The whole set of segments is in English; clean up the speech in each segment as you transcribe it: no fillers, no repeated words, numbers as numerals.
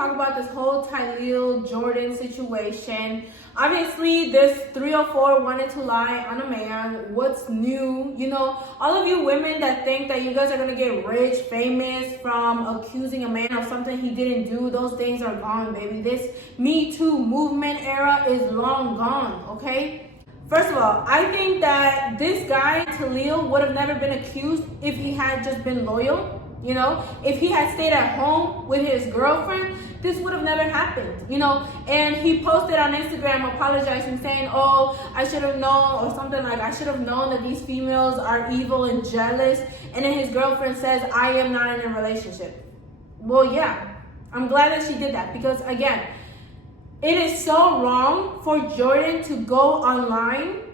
talk about this whole Jourdin situation. Obviously, this 304 wanted to lie on a man. What's new? You know, all of you women that think that you guys are going to get rich, famous from accusing a man of something he didn't do, those things are gone, baby. This Me Too movement era is long gone, okay? First of all, I think that this guy, Talil, would have never been accused if he had just been loyal. You know, if he had stayed at home with his girlfriend, this would have never happened, you know. And he posted on Instagram apologizing, saying, oh, I should have known, or something like, I should have known that these females are evil and jealous. And then his girlfriend says, I am not in a relationship. Well, yeah, I'm glad that she did that, because again, it is so wrong for Jourdin to go online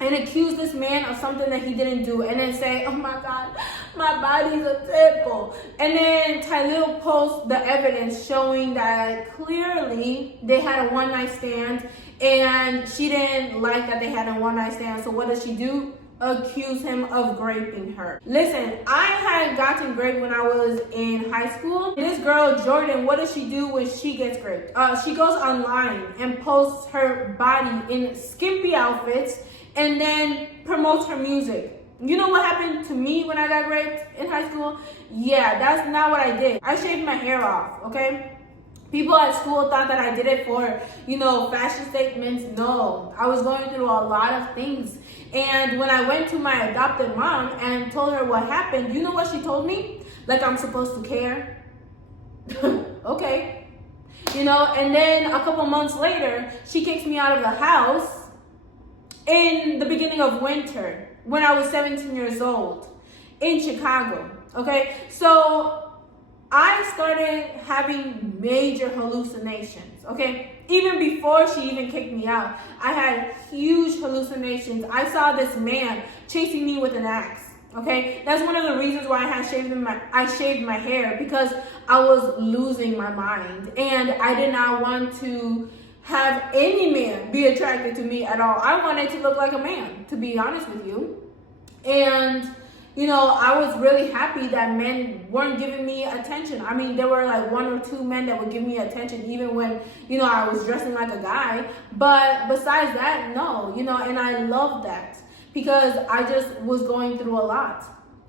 and accuse this man of something that he didn't do, and then say, oh my God, my body's a temple. And then Talil posts the evidence showing that clearly they had a one-night stand, and she didn't like that they had a one-night stand. So what does she do? Accuse him of raping her. Listen, I had gotten raped when I was in high school. This girl, Jourdin, what does she do when she gets raped? She goes online and posts her body in skimpy outfits and then promotes her music. You know what happened to me when I got raped in high school? Yeah, that's not what I did. I shaved my hair off, okay? People at school thought that I did it for, you know, fashion statements. No, I was going through a lot of things. And when I went to my adopted mom and told her what happened, you know what she told me? Like I'm supposed to care. Okay. You know, and then a couple months later, she kicks me out of the house in the beginning of winter when I was 17 years old in Chicago. Okay, so I started having major hallucinations. Okay, even before she even kicked me out, I had huge hallucinations. I saw this man chasing me with an axe. Okay, that's one of the reasons why I shaved my hair, because I was losing my mind and I did not want to have any man be attracted to me at all. I wanted to look like a man, to be honest with you. And, you know, I was really happy that men weren't giving me attention. I mean, there were like one or two men that would give me attention even when, you know, I was dressing like a guy. But besides that, no, you know, and I love that because I just was going through a lot.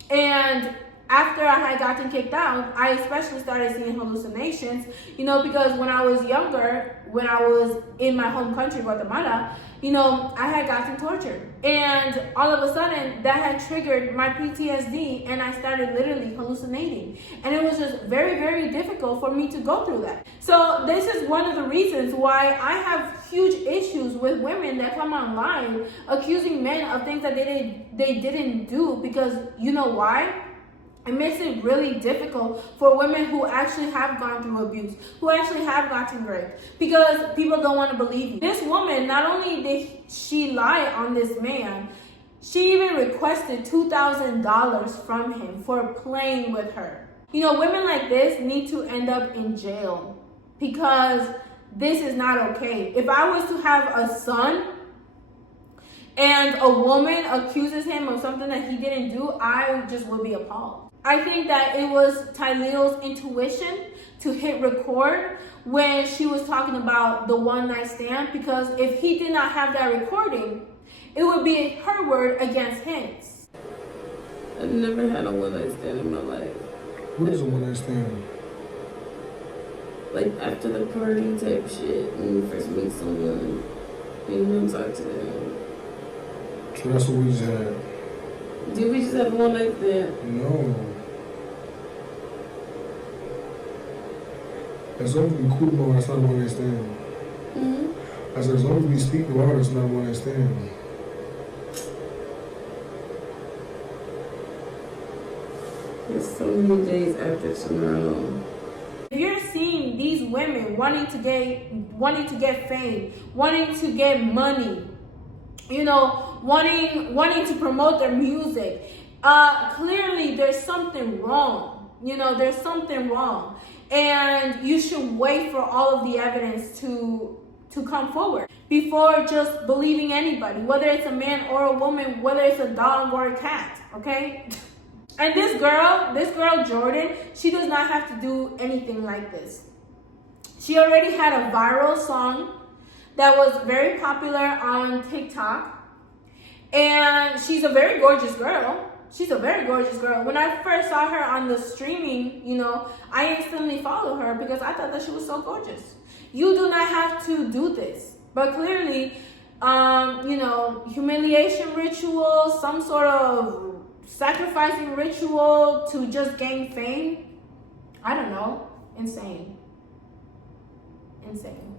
And after I had gotten kicked out, I especially started seeing hallucinations, you know, because when I was younger, when I was in my home country, Guatemala, you know, I had gotten tortured. And all of a sudden, that had triggered my PTSD, and I started literally hallucinating. And it was just very, very difficult for me to go through that. So this is one of the reasons why I have huge issues with women that come online accusing men of things that they didn't do, because you know why? It makes it really difficult for women who actually have gone through abuse, who actually have gotten raped, because people don't want to believe you. This woman, not only did she lie on this man, she even requested $2,000 from him for playing with her. You know, women like this need to end up in jail, because this is not okay. If I was to have a son and a woman accuses him of something that he didn't do, I just would be appalled. I think that it was Talil's intuition to hit record when she was talking about the one-night stand, because if he did not have that recording, it would be her word against his. I've never had a one-night stand in my life. What is a one-night stand? Like after the party type shit, when you first meet someone, and you don't talk to them. So that's what we just had. Did we just have a one-night stand? No. As long as we cool about it, that's not a one-night stand. I said, as long as we speak about it, it's not a one-night stand. It's so many days after tomorrow. If you're seeing these women wanting to get fame, wanting to get money, you know, wanting to promote their music, clearly there's something wrong. You know, there's something wrong. And you should wait for all of the evidence to come forward before just believing anybody, whether it's a man or a woman, whether it's a dog or a cat, okay? And this girl, Jourdin, she does not have to do anything like this. She already had a viral song that was very popular on TikTok. And she's a very gorgeous girl. She's a very gorgeous girl. When I first saw her on the streaming, I instantly followed her because I thought that she was so gorgeous. You do not have to do this. But clearly, humiliation ritual, some sort of sacrificing ritual to just gain fame. I don't know. Insane. Insane.